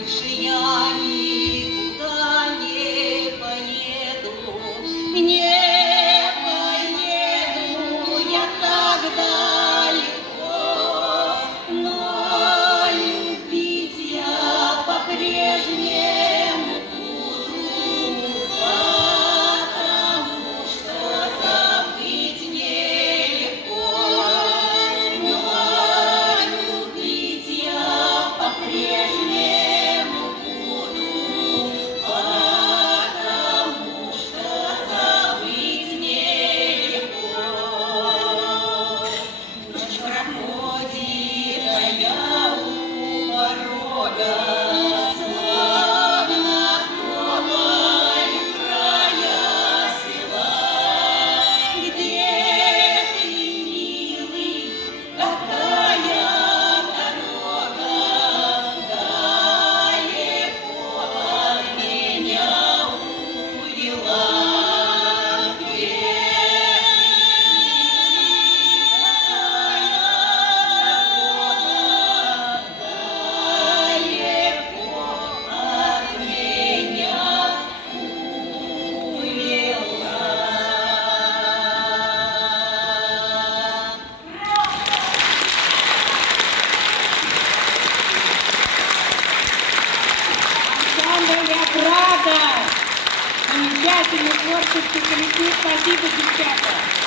больше я никуда не поеду, не поеду я так далеко, но любить я по-прежнему буду, потому что забыть нелегко, но любить я по-прежнему буду, потому что забыть нелегко. Ночь проходит, а я у порога, словно топаю края села. Где ты, милый, какая дорога далеко от меня увела? Где далеко от меня Ансамбль «Отрада». Замечательный творческий коллектив. Спасибо, девчата.